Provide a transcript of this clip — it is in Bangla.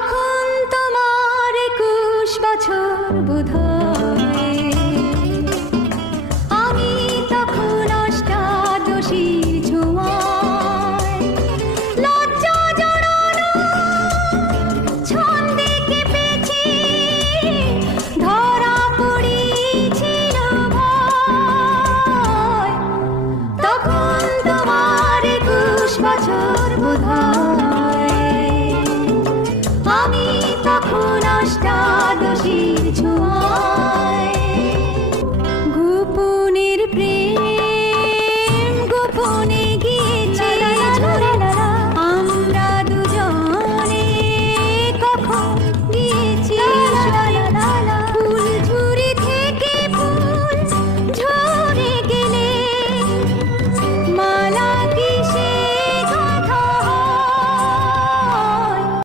তখন তোমার 21 বছর বোধহয়, আমি তখন অষ্টাদশীর ছোঁয়ায়। লজ্জা জড়ানো ছন্দে কেঁপেছি, ধরা পড়েছিল ভয়। তখন তোমার 21 বছর বোধহয়, আমি তখন অষ্টাদশীর ছোঁয়ায়।